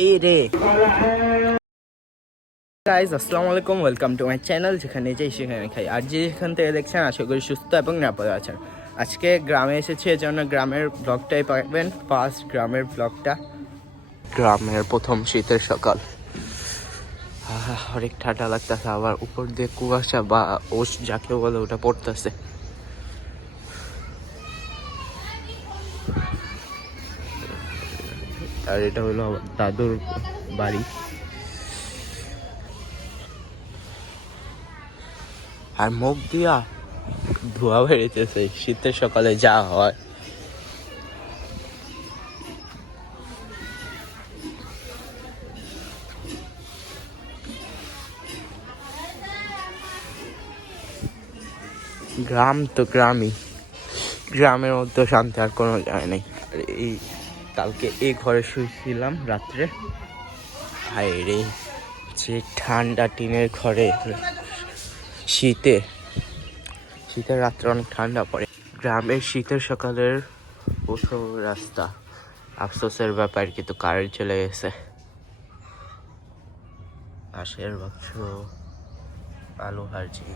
এই গাইজ আসসালামু আলাইকুম ওয়েলকাম টু মাই চ্যানেল যেখানে যাই সেখানে খাই। আর যে যেখান থেকে দেখছেন, আশা করি সুস্থ এবং নিরাপদে আছেন। আজকে গ্রামে এসেছি, এজন্য গ্রামের ব্লগটাই পাবেন ফার্স্ট গ্রামের ব্লগটা গ্রামের প্রথম শীতের সকাল। অনেক ঠান্ডা লাগতেছে, আবার উপর দিয়ে কুয়াশা বা ওষ যাকে বলে ওটা পড়তেছে। আর এটা হলো দাদুর বাড়ি। আর মুখ দিয়া ধোয়া বেরিতেছে শীতের সকালে যা হয়। গ্রাম তো গ্রামই। গ্রামের মধ্যে শান্তি আর কোনো জায়গায় নেই। আর এই কালকে এই ঘরে শুয়েছিলাম রাত্রে। হায় রে, যে ঠান্ডা টিনের ঘরে শীতে, শীতের রাত্রে অনেক ঠান্ডা পড়ে। গ্রামের শীতের সকালের প্রথম রাস্তা। আফসোসের ব্যাপার, কিন্তু কারেন্ট চলে গেছে। আশের বাক্স, আলু ভাজি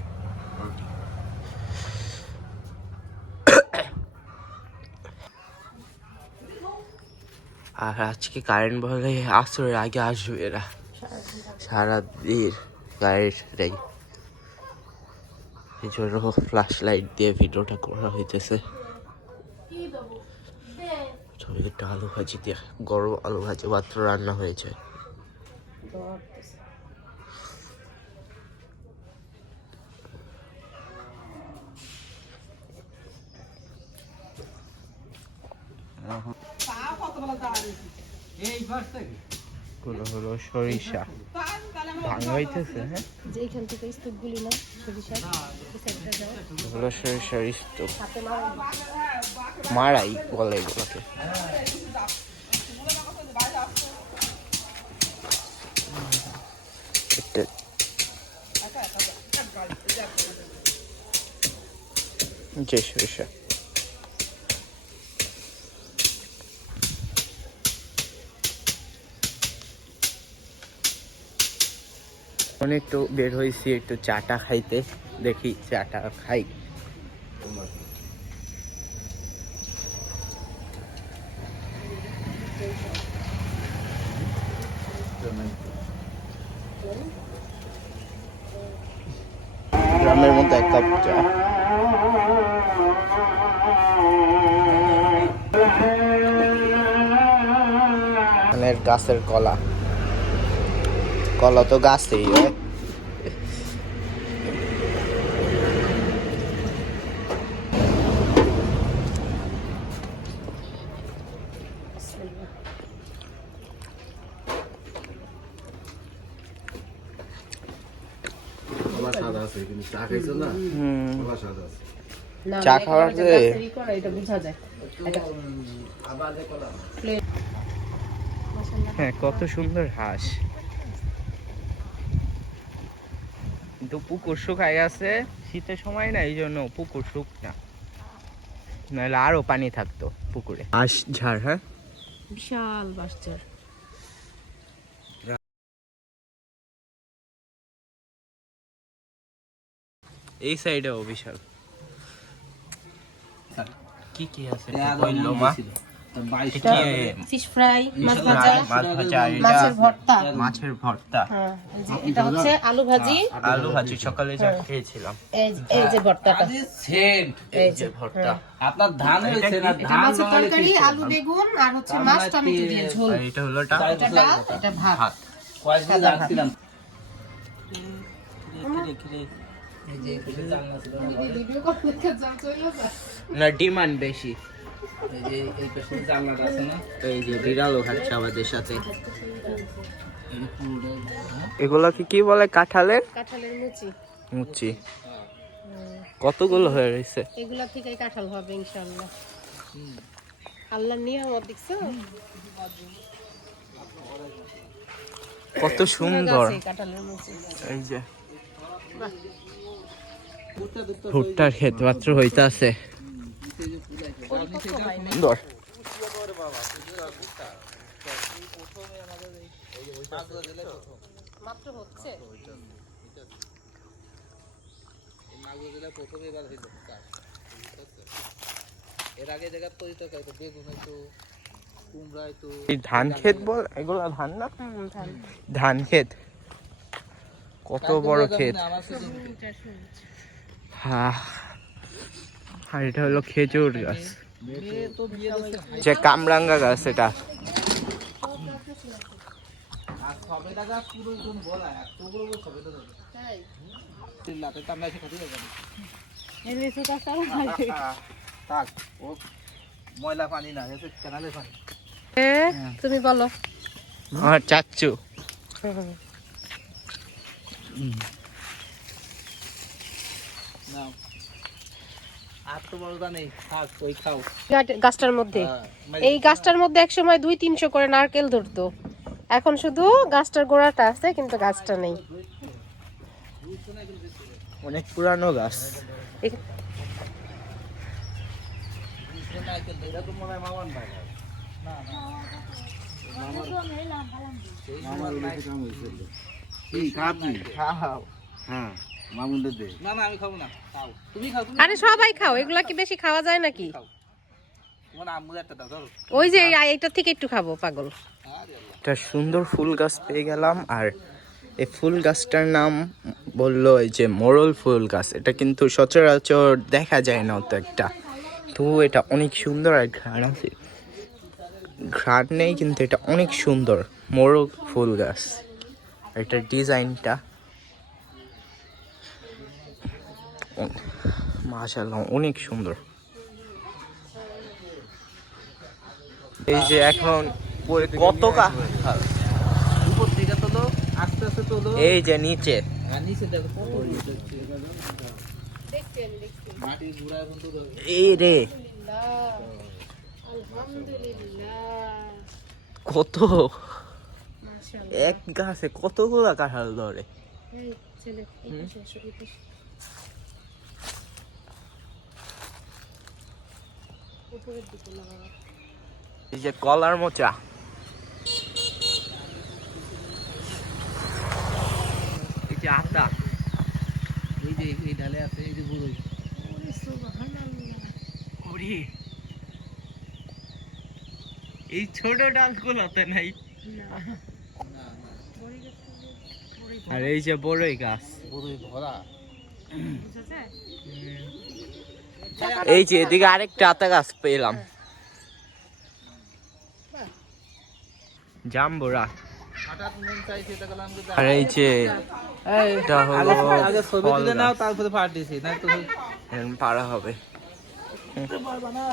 আর আজকে কারেন্ট বলে আসরের আগে আসবে এরা। সারাদিন কারেন্ট নেই এই জন্য ফ্ল্যাশ লাইট দিয়ে ভিডিওটা করা হইতেছে। একটু আলু ভাজি দিয়ে, গরম আলু ভাজি মাত্র রান্না হয়েছে। গুলো হলো সরিষা। হ্যাঁ? থেকে স্তূপগুলি না সরিষার স্তূপ। মারাই। বলে এগুলোকে। যে সরিষা। অনেক একটু বের হয়েছি, একটু চাটা খাইতে। দেখি চাটা খাই। গ্রামের মধ্যে এক কাপ চা। মানে গাছের কলা। কলা তো গাছেই হয় চা খাইছো না? হুম। কলা স্বাদ আছে। না চা লেখা খাওয়ার যে- গাছেরই করা, এটা বোঝা যায়। এটা হ্যাঁ কত সুন্দর হাঁস। কিন্তু পুকুর শুকায় গেছে। শীতের সময় না এই জন্য পুকুর শুক না নাহলে আরও পানি থাকতো পুকুরে। হাঁস ঝাড় হ্যাঁ? বিশাল বাসচার এই সাইডেও বিশাল। কি কি আছে? ফিশ ফ্রাই মাছ ভাজা। মাছের ভর্তা। মাছের ভর্তা। হ্যাঁ, এটা হচ্ছে আলু ভাজি। আলু ভাজি সকালে যা খেয়েছিলাম। এই যে- ভর্তাটা। সেন্ট এই যে ভর্তা। আপনার ধান হয়েছে না? এটা ধান মাছের তরকারি আলু বেগুন আর হচ্ছে মাছ টমেটো দিয়ে ঝোল। এটা হলো এটা? এটা ভাত। রাখছিলাম। না ডিমান্ড বেশি। এগুলোকে কি বলে? কাঁঠালের? কাঁঠালের মুচি। মুচি। কতগুলো হয়ে রয়েছে? এগুলা থেকেই কাঁঠাল হবে ইনশাআল্লাহ। আল্লাহ নিয়ামত দেখছ কত সুন্দর। গাছে কাঁঠালের মুচি। এই যে। ভুট্টার ক্ষেত মাত্র হইতে আছে এর আগে ধান ক্ষেত বল এগুলো ধান না? ধান ক্ষেত। কত বড় আমার হ্যাঁ আর এটা হলো খেজুর গাছ। যে কামরাঙ্গা গাছ এটা। ময়লা পানি না ক্যানালের পানি তুমি বলো। আমার চাচ্চু। নাও আর তো বড় নেই থাক ওই খাও গাছ- গাছটার মধ্যে। হ্যাঁ, এই গাছটার মধ্যে এক সময় দুই তিনশো করে নারকেল ধরতো। এখন শুধু গাছটার গোড়াটা আছে কিন্তু গাছটা নেই। অনেক পুরানো গাছ। এই- নারকেল তো, এটা তো মনে হয়। দে। না না আমি খাব না। খাও। তুমি খাও আরে সবাই খাও এগুলা কি বেশি খাওয়া যায় নাকি? তোমার আম্মুর একটা দাও ধরো। ওই যে এই- এইটা থেকে একটু খাব পাগল। একটা সুন্দর ফুল গাছ পেয়ে গেলাম আর এই ফুল গাছটার নাম বলল এই যে মোরল ফুল গাছ। এটা কিন্তু সচরাচর দেখা যায় না অত একটা। তো এটা অনেক সুন্দর আর ঘ্রাণ আছে। ঘ্রাণ নেই কিন্তু এটা অনেক সুন্দর মোরল ফুল গাছ। এটার ডিজাইনটা মাশাল্লাহ অনেক সুন্দর। এই যে এখন কত কা- উপর থেকে তোলো আস্তে আস্তে এই যে নিচে। আর নিচে দেখো কত নিচে মাটির গুড়ায় বন্ধু এই রে। কত? এক গাছে কতগুলা কাঁঠাল ধরে? এই যে কলার মোচা। এই যে আতা এই যে এই ডালে আছে এই যে বুড়োই ওরে এই ছোট ডালগুলোতে নাই। আর এই যে বড়ই গাছ। বুড়োই ভরা। এই যে এদিকে আরেকটা আতা গাছ পেলাম। জাম্বুরা হঠাৎ মন চাইছে এটা গেলাম যে আর এই যে এটা হলো আগে ছবি ফল তুলে নাও গাছ। তারপরে পাট দিছি না তো এরকম পারা হবে পারবা না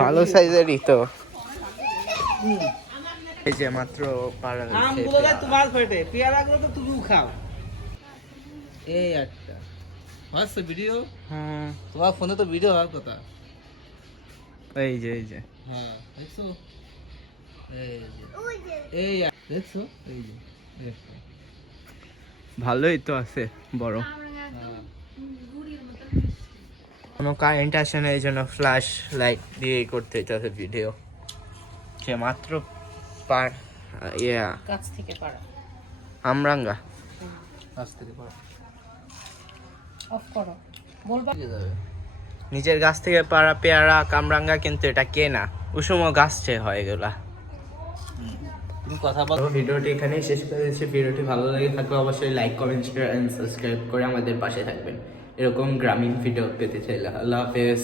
ভালো সাইজেরই তো। এই যে মাত্র আমগুলো তোমার পেটে পেয়ারাগুলো তো তুমিও খাও। এই একটা। হচ্ছে ভিডিও হুম, তোমার ফোনে তো ভিডিও হওয়ার কথা। এই যে এই যে। হ্যাঁ দেখছ? এই যে। এই দেখছ? এই যে ভালোই তো আছে বড়। হ্যাঁ। কোনো কারেন্ট আসে না এই জন্য ফ্ল্যাশ লাইট দিয়ে করতে হইতেছে ভিডিও সে মাত্র পার ইয়া। গাছ থেকে পাড়া আমরাঙ্গা। কাছ থেকে পাও। অফ করো। বলবা নিজের গাছ থেকে পাড়া পেয়ারা কামরাঙ্গা কিন্তু এটা কে কেনা উষুম গাছছে হয় এগুলা। কথা বল। ভিডিওটি এখানেই শেষ করে দিচ্ছি। ভিডিওটি ভালো লাগে থাকলে অবশ্যই like comment share and subscribe করে আমাদের পাশে থাকবেন। এরকম গ্রামীণ ভিডিও পেতে চাইলে আল্লাহ হাফেজ।